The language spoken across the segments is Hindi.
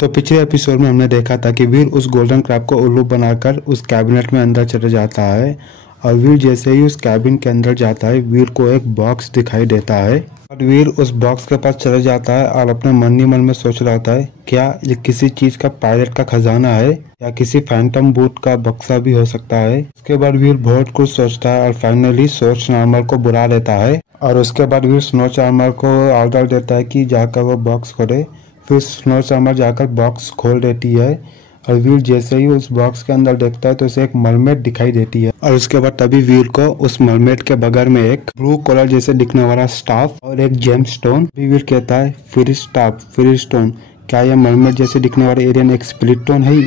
तो पिछले एपिसोड में हमने देखा था कि वीर उस गोल्डन क्रैब को उल्लू बनाकर उस कैबिनेट में अंदर चले जाता है और वीर जैसे ही उस कैबिन के अंदर जाता है वीर को एक बॉक्स दिखाई देता है और वीर उस बॉक्स के पास चले जाता है और अपने मन ही मन में सोच रहा होता है क्या ये किसी चीज का पायलट का खजाना है या किसी फैंटम बूट का बक्सा भी हो सकता है। उसके बाद वीर बहुत कुछ सोचता है और फाइनली सोच नॉर्मल को बुला लेता है और उसके बाद वीर स्नो चार्मर को ऑर्डर देता है कि जाकर वो बॉक्स खोले। फिर स्नो चार्मर जाकर बॉक्स खोल देती है और वीर जैसे ही उस बॉक्स के अंदर देखता है तो उसे एक मरमेड दिखाई देती है और उसके बाद तभी वीर को उस मरमेड के बगल में एक ब्लू कलर जैसे दिखने वाला स्टाफ और एक जेम स्टोन। वीर कहता है फिर स्टाफ फिर स्टोन, क्या यह मरमेड जैसे दिखने वाले एरियन एक स्प्लिट टोन है?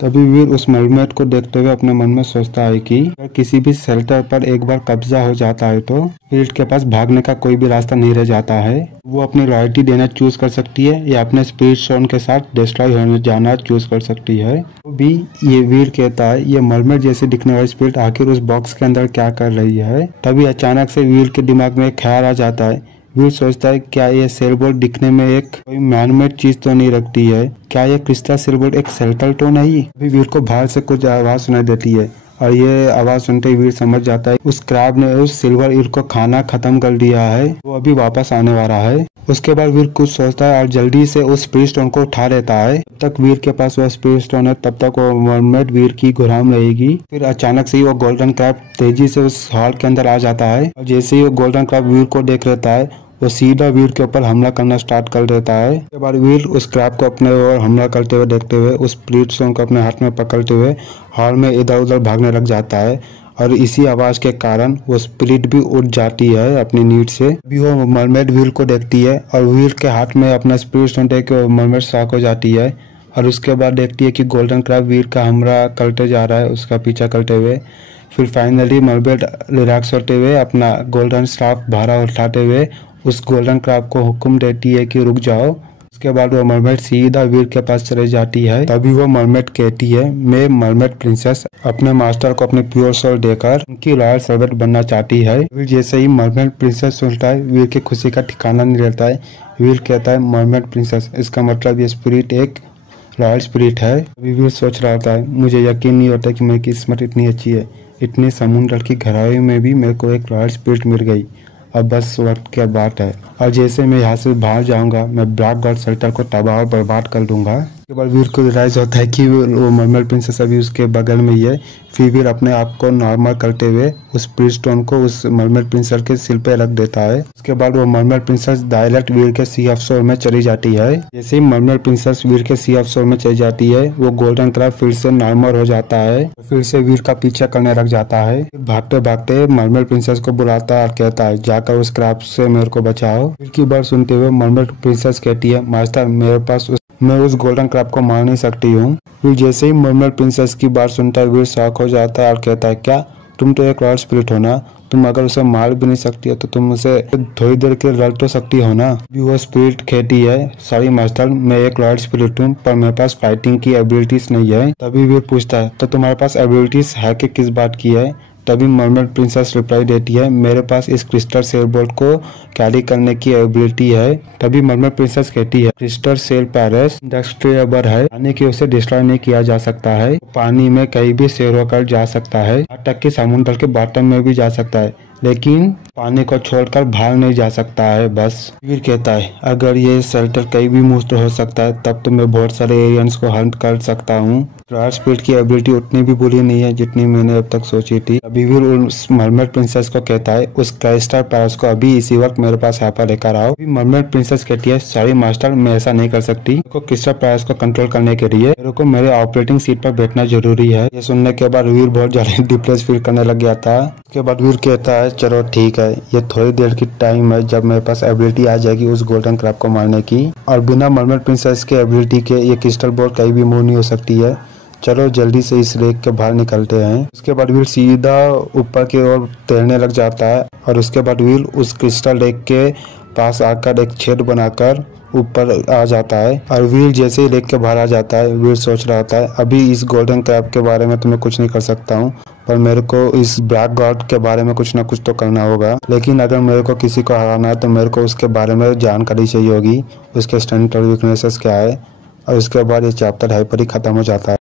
तभी वीर उस मरमेड को देखते हुए अपने मन में सोचता है कि अगर किसी भी शेल्टर पर एक बार कब्जा हो जाता है तो स्पिरिट के पास भागने का कोई भी रास्ता नहीं रह जाता है। वो अपनी लॉयल्टी देना चूज कर सकती है या अपने स्पिरिट स्टोन के साथ डिस्ट्रॉय होने जाना चूज कर सकती है। तो भी ये वीर कहता है ये मरमेड जैसे दिखने वाली स्पिरिट आखिर उस बॉक्स के अंदर क्या कर रही है। तभी अचानक से वीर के दिमाग में एक ख्याल आ जाता है। वीर सोचता है क्या ये सेलबोर्ड दिखने में एक कोई मैनमेड चीज तो नहीं रखती है, क्या ये क्रिस्टल सेलबोर्ड एक सेल्टल तो नहीं। अभी वीर को बाहर से कुछ आवाज सुनाई देती है और ये आवाज सुनते ही वीर समझ जाता है उस क्रैब ने उस सिल्वर ईर को खाना खत्म कर दिया है, वो अभी वापस आने वाला है। उसके बाद वीर कुछ सोचता है और जल्दी से उस स्पिरिट स्टोन को उठा लेता है। जब तक वीर के पास वह स्पिरिट स्टोन है तब तक वो मरमेड वीर की गुलाम रहेगी। फिर अचानक से ही वो गोल्डन क्रैब तेजी से उस हॉल के अंदर आ जाता है और जैसे ही वो गोल्डन क्रैब वीर को देख लेता है वो सीधा वीर के ऊपर हमला करना स्टार्ट कर देता है। उसके बाद वीर उस क्रैब को अपने ओर हमला करते हुए देखते हुए उस स्पिरिट स्टोन को अपने हाथ में पकड़ते हुए हॉल में इधर उधर भागने लग जाता है और इसी आवाज के कारण वो स्पिरिट भी उठ जाती है अपनी नीड से। अभी वो मरमेड वीर को देखती है और वीर के हाथ में अपना स्पिरिट स्टोन देख के मरमेड शॉक हो जाती है और उसके बाद देखती है कि गोल्डन क्रैब वीर का हमला करते जा रहा है उसका पीछा करते हुए। फिर फाइनली मरमेड रिलैक्स होते हुए अपना गोल्डन स्टाफ भारा उठाते हुए उस गोल्डन क्रैब को हुक्म देती है कि रुक जाओ। उसके बाद वो मरमेड सीधा वीर के पास चले जाती है। तभी वो मरमेड कहती है मैं मरमेड प्रिंसेस अपने मास्टर को अपने प्योर सोल देकर उनकी रॉयल सर्वेंट बनना चाहती है। वीर जैसे ही मरमेड प्रिंसेस सुनता है वीर की खुशी का ठिकाना नहीं रहता है। वीर कहता है मरमेड प्रिंसेस, इसका मतलब ये स्पिरिट एक रॉयल स्पिरिट है। अभी वीर सोच रहा था मुझे यकीन नहीं होता कि मेरी किस्मत इतनी अच्छी है, इतनी समुद्र की गहराई में भी मेरे को एक रॉयल स्पिरिट मिल गई। अब बस वक्त की बात है और जैसे मैं यहाँ से बाहर जाऊंगा मैं ब्लैक गॉड शेल्टर को तबाह और बर्बाद कर दूंगा। उसके बाद वीर को रियलाइज होता है कि वो मरमेड प्रिंसेस अभी उसके बगल में ही है। फिर वीर अपने आप को नॉर्मल करते हुए उस स्पिरिट स्टोन को उस मरमेड प्रिंसेस के सिर पे रख देता है। उसके बाद वो मरमेड प्रिंसेस डायरेक्ट वीर के सी ऑफ सोल में चली जाती है। जैसे ही मरमेड प्रिंसेस वीर के सी ऑफ सोल में चली जाती है वो गोल्डन क्रैब फिर से नॉर्मल हो जाता है, फिर से वीर का पीछा करने लग जाता है। भागते भागते मरमेड प्रिंसेस को बुलाता है और कहता है जाकर उस क्रैब से मेरे को बचाओ। वीर की बात सुनते हुए मरमेड प्रिंसेस कहती है मास्टर मेरे पास मैं उस गोल्डन क्रैब को मार नहीं सकती हूँ। फिर जैसे ही मरमेड प्रिंसेस की बात सुनता है वीर शॉक हो जाता है और कहता है क्या तुम तो एक रॉयल स्पिरिट हो ना, तुम अगर उसे मार भी नहीं सकती हो तो तुम उसे थोड़ी देर के लड़ तो सकती हो ना। भी वो स्पिरिट कहती है सॉरी मास्टर मैं एक रॉयल स्पिरिट हूँ पर मेरे पास फाइटिंग की एबिलिटीज नहीं है। तभी वीर पूछता है तो तुम्हारे पास एबिलिटीज है कि किस बात की है। तभी मरमेड प्रिंसेस रिप्लाई देती है मेरे पास इस क्रिस्टल सेलबोर्ड को कैरी करने की एबिलिटी है। तभी मरमेड प्रिंसेस कहती है क्रिस्टल सेल पैरस इंडस्ट्रिएबल है, यानी कि उसे डिस्ट्रॉय नहीं किया जा सकता है, पानी में कहीं भी सेल होकर जा सकता है, यहाँ तक कि समुद्र के बॉटम में भी जा सकता है लेकिन पानी को छोड़कर बाहर नहीं जा सकता है बस। वीर कहता है अगर ये शेल्टर कहीं भी मुक्त हो सकता है तब तो मैं बहुत सारे एलियंस को हंट कर सकता हूँ। रॉयल स्पिरिट की एबिलिटी उतनी भी बुरी नहीं है जितनी मैंने अब तक सोची थी। अभी वीर उस मरमेड प्रिंसेस को कहता है उस क्रिस्टल पैरस को अभी इसी वक्त मेरे पास यहाँ पर लेकर आओ। मरमेड प्रिंसेस कहती है सॉरी मास्टर मैं ऐसा नहीं कर सकती, मेरे को क्रिस्टल पैरस को कंट्रोल करने के लिए मेरे को मेरे ऑपरेटिंग सीट पर बैठना जरूरी है। ये सुनने के बाद वीर बहुत ज्यादा डिप्रेस फील करने लग गया था। उसके बाद वीर कहता है चलो ठीक है ये थोड़ी देर की टाइम है जब मेरे पास एबिलिटी आ जाएगी उस गोल्डन क्रैब को मारने की और बिना मरमेड प्रिंसेस के एबिलिटी के ये क्रिस्टल बोर्ड कहीं भी मूव नहीं हो सकती है। चलो जल्दी से इस लेक के बाहर निकलते हैं। उसके बाद वीर सीधा ऊपर की ओर तैरने लग जाता है और उसके बाद वीर उस क्रिस्टल लेक के पास आकर एक छेद बनाकर ऊपर आ जाता है और वीर जैसे ही लेक के बाहर आ जाता है वीर सोच रहा होता है अभी इस गोल्डन क्रैब के बारे में तो मैं कुछ नहीं कर सकता हूँ पर मेरे को इस ब्लैक गॉड के बारे में कुछ ना कुछ तो करना होगा। लेकिन अगर मेरे को किसी को हराना है तो मेरे को उसके बारे में जानकारी चाहिए होगी, उसके स्ट्रेंथ और वीकनेसेस क्या है। और इसके बाद ये चैप्टर हाइपर ही खत्म हो जाता है।